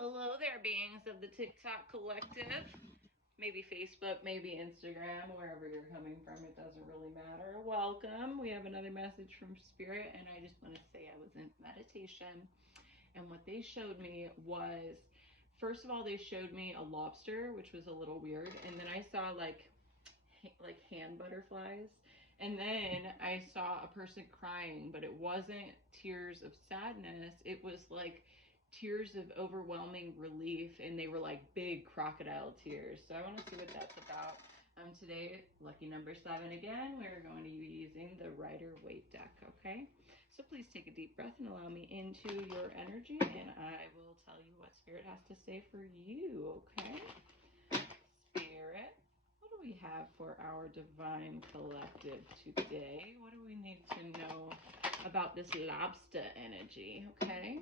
Hello there, beings of the TikTok collective. Maybe Facebook, maybe Instagram, wherever you're coming from, it doesn't really matter. Welcome. We have another message from Spirit, and I just want to say I was in meditation, and what they showed me was, first of all, they showed me a lobster, which was a little weird, and then I saw like hand butterflies. And then I saw a person crying, but it wasn't tears of sadness. It was like tears of overwhelming relief, and they were like big crocodile tears. So I want to see what that's about. Today, lucky number 7 again. We're going to be using the Rider-Waite deck, okay? So please take a deep breath and allow me into your energy, and I will tell you what Spirit has to say for you, okay? Spirit, what do we have for our divine collective today? What do we need to know about this lobster energy, okay?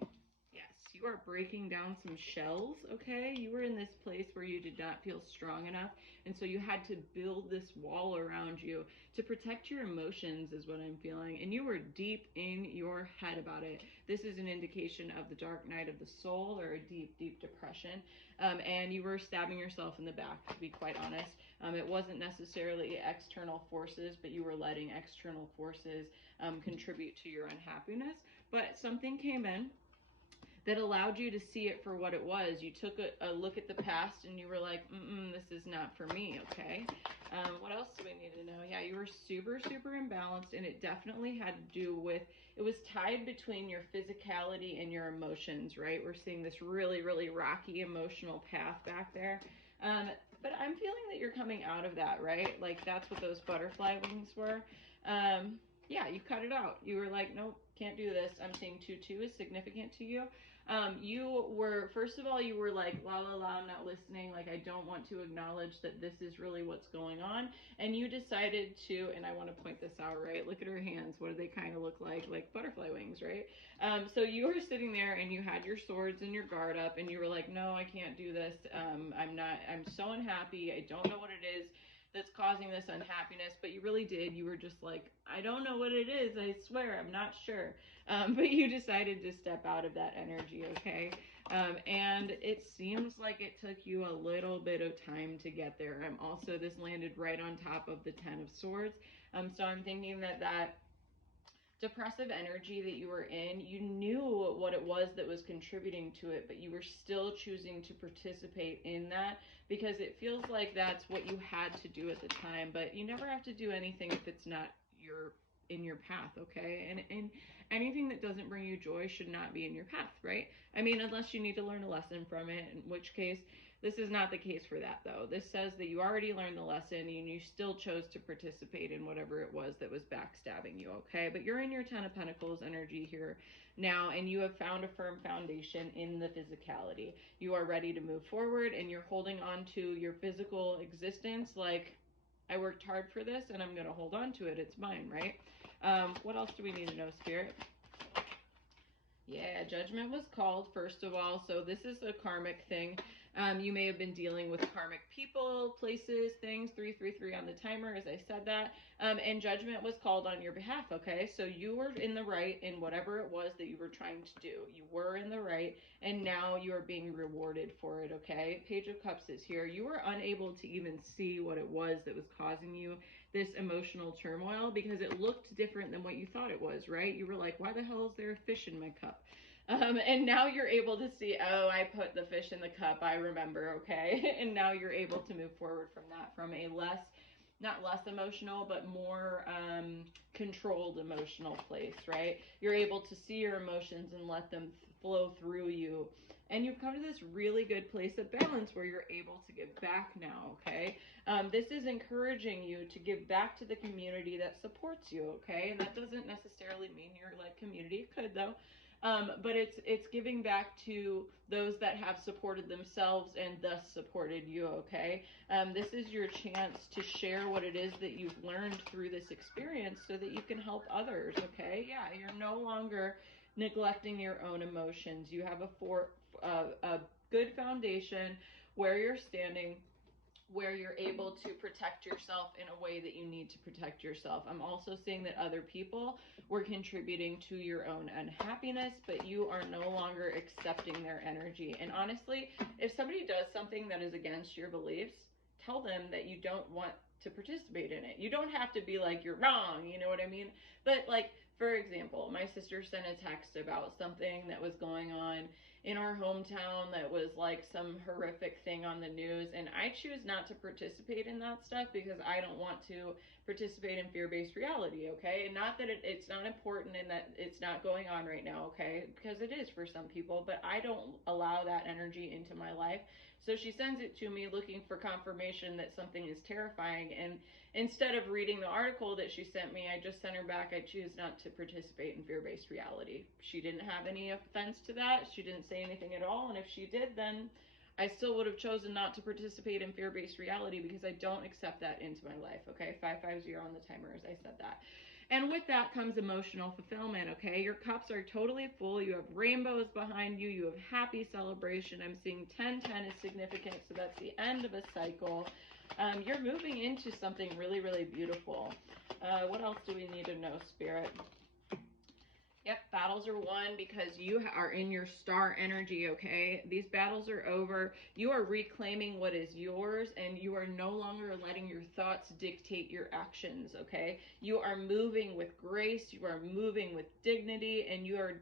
Yes, you are breaking down some shells, okay? You were in this place where you did not feel strong enough, and so you had to build this wall around you to protect your emotions, is what I'm feeling, and you were deep in your head about it. This is an indication of the dark night of the soul, or a deep, deep depression, and you were stabbing yourself in the back, to be quite honest. It wasn't necessarily external forces, but you were letting external forces contribute to your unhappiness, but something came in that allowed you to see it for what it was. You took a look at the past and you were like, this is not for me, okay? What else do we need to know? Yeah, you were super, super imbalanced, and it definitely had to do with, it was tied between your physicality and your emotions, right? We're seeing this really, really rocky emotional path back there. But I'm feeling that you're coming out of that, right? Like that's what those butterfly wings were. Yeah, you cut it out. You were like, nope, can't do this. I'm seeing 2-2 is significant to you. You were, first of all, you were like, la la la, I'm not listening. Like, I don't want to acknowledge that this is really what's going on. And you decided to, and I want to point this out, right? Look at her hands. What do they kind of look like? Like butterfly wings, right? So you were sitting there and you had your swords and your guard up, and you were like, no, I can't do this. I'm so unhappy. I don't know what it is that's causing this unhappiness, but you really did. You were just like, I don't know what it is. I swear, I'm not sure. But you decided to step out of that energy, okay? And it seems like it took you a little bit of time to get there. Also, this landed right on top of the 10 of Swords. So I'm thinking that depressive energy that you were in, you knew what it was that was contributing to it, but you were still choosing to participate in that because it feels like that's what you had to do at the time. But you never have to do anything if it's not in your path, okay? And anything that doesn't bring you joy should not be in your path, right? I mean, unless you need to learn a lesson from it, in which case this is not the case for that, though. This says that you already learned the lesson and you still chose to participate in whatever it was that was backstabbing you, okay? But you're in your 10 of Pentacles energy here now, and you have found a firm foundation in the physicality. You are ready to move forward, and you're holding on to your physical existence like, I worked hard for this and I'm going to hold on to it. It's mine, right? What else do we need to know, Spirit? Yeah, judgment was called, first of all. So this is a karmic thing. You may have been dealing with karmic people, places, things, 333 on the timer, as I said that. And judgment was called on your behalf, okay? So you were in the right in whatever it was that you were trying to do. You were in the right, and now you are being rewarded for it, okay? Page of Cups is here. You were unable to even see what it was that was causing you this emotional turmoil because it looked different than what you thought it was, right? You were like, why the hell is there a fish in my cup? And now you're able to see, oh, I put the fish in the cup, I remember, okay? And now you're able to move forward from that, from a not less emotional, but more controlled emotional place, right? You're able to see your emotions and let them flow through you. And you've come to this really good place of balance where you're able to give back now, okay? This is encouraging you to give back to the community that supports you, okay? And that doesn't necessarily mean you're like community. It could, though. But it's giving back to those that have supported themselves and thus supported you, okay? This is your chance to share what it is that you've learned through this experience so that you can help others, okay? Yeah, you're no longer neglecting your own emotions. You have a good foundation where you're standing. where you're able to protect yourself in a way that you need to protect yourself. I'm also seeing that other people were contributing to your own unhappiness, but you are no longer accepting their energy. And honestly, if somebody does something that is against your beliefs, tell them that you don't want to participate in it. You don't have to be like, you're wrong, you know what I mean? But like, for example, my sister sent a text about something that was going on in our hometown that was like some horrific thing on the news, and I choose not to participate in that stuff because I don't want to participate in fear-based reality, okay? And not that it's not important and that it's not going on right now, okay? Because it is for some people, but I don't allow that energy into my life. So she sends it to me looking for confirmation that something is terrifying, and instead of reading the article that she sent me, I just sent her back, I choose not to participate in fear-based reality. She didn't have any offense to that. She didn't say anything at all. And if she did, then I still would have chosen not to participate in fear-based reality because I don't accept that into my life. Okay, 550 on the timer as I said that. And with that comes emotional fulfillment, okay? Your cups are totally full. You have rainbows behind you. You have happy celebration. I'm seeing 1010 is significant, so that's the end of a cycle. You're moving into something really, really beautiful. What else do we need to know, Spirit? Yep, battles are won because you are in your star energy, okay? These battles are over. You are reclaiming what is yours, and you are no longer letting your thoughts dictate your actions, okay? You are moving with grace, you are moving with dignity, and you are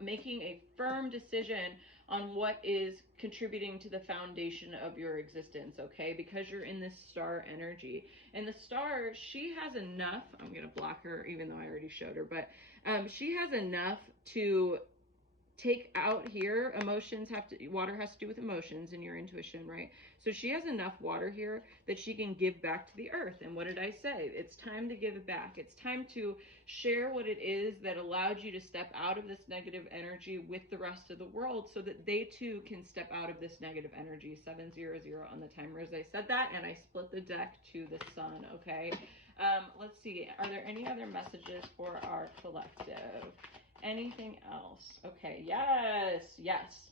making a firm decision on what is contributing to the foundation of your existence, okay? Because you're in this star energy. And the star, she has enough, I'm going to block her even though I already showed her, but she has enough to take out here. Emotions have to, water has to do with emotions and your intuition, right? So she has enough water here that she can give back to the earth. And what did I say? It's time to give it back. It's time to share what it is that allowed you to step out of this negative energy with the rest of the world so that they too can step out of this negative energy. 700 on the timer as I said that, and I split the deck to the sun, okay? Let's see, are there any other messages for our collective? Anything else? Okay, yes.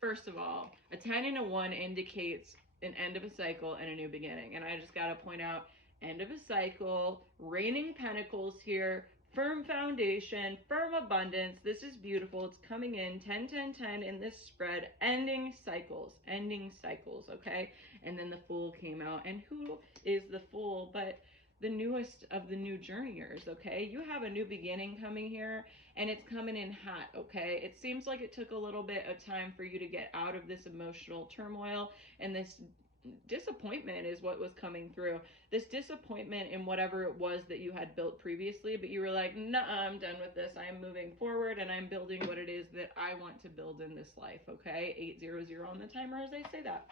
First of all, a 10 and a 1 indicates an end of a cycle and a new beginning. And I just got to point out, end of a cycle, raining pentacles here, firm foundation, firm abundance. This is beautiful. It's coming in 10, 10, 10 in this spread, ending cycles, okay? And then the Fool came out. And who is the Fool but the newest of the new journeyers, okay? You have a new beginning coming here, and it's coming in hot, okay? It seems like it took a little bit of time for you to get out of this emotional turmoil, and this disappointment is what was coming through. This disappointment in whatever it was that you had built previously, but you were like, nah, I'm done with this. I am moving forward, and I'm building what it is that I want to build in this life, okay? 800 on the timer as I say that.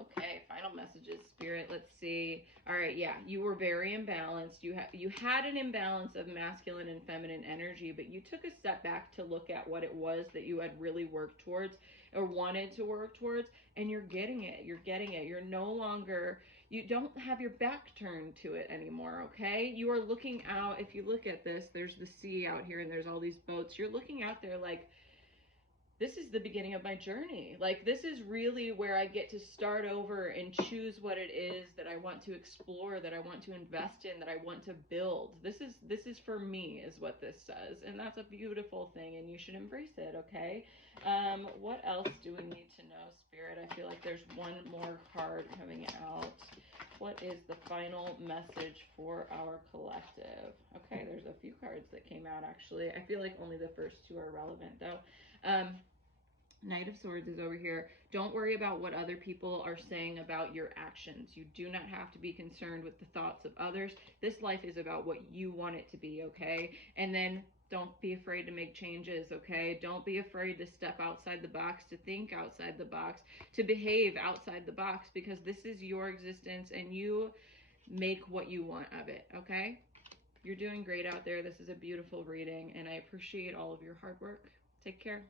Okay, final messages, Spirit. Let's see. All right, yeah, you were very imbalanced. You had an imbalance of masculine and feminine energy, but you took a step back to look at what it was that you had really worked towards or wanted to work towards, and you're getting it. You're getting it. You're no longer, you don't have your back turned to it anymore, okay? You are looking out. If you look at this, there's the sea out here, and there's all these boats. You're looking out there like, this is the beginning of my journey. Like, this is really where I get to start over and choose what it is that I want to explore, that I want to invest in, that I want to build. This is for me, is what this says. And that's a beautiful thing, and you should embrace it, okay? What else do we need to know, Spirit? I feel like there's one more card coming out. What is the final message for our collective? Okay, there's a few cards that came out, actually. I feel like only the first two are relevant, though. Knight of Swords is over here. Don't worry about what other people are saying about your actions. You do not have to be concerned with the thoughts of others. This life is about what you want it to be, okay? And then don't be afraid to make changes, okay? Don't be afraid to step outside the box, to think outside the box, to behave outside the box, because this is your existence and you make what you want of it, okay? You're doing great out there. This is a beautiful reading, and I appreciate all of your hard work. Take care.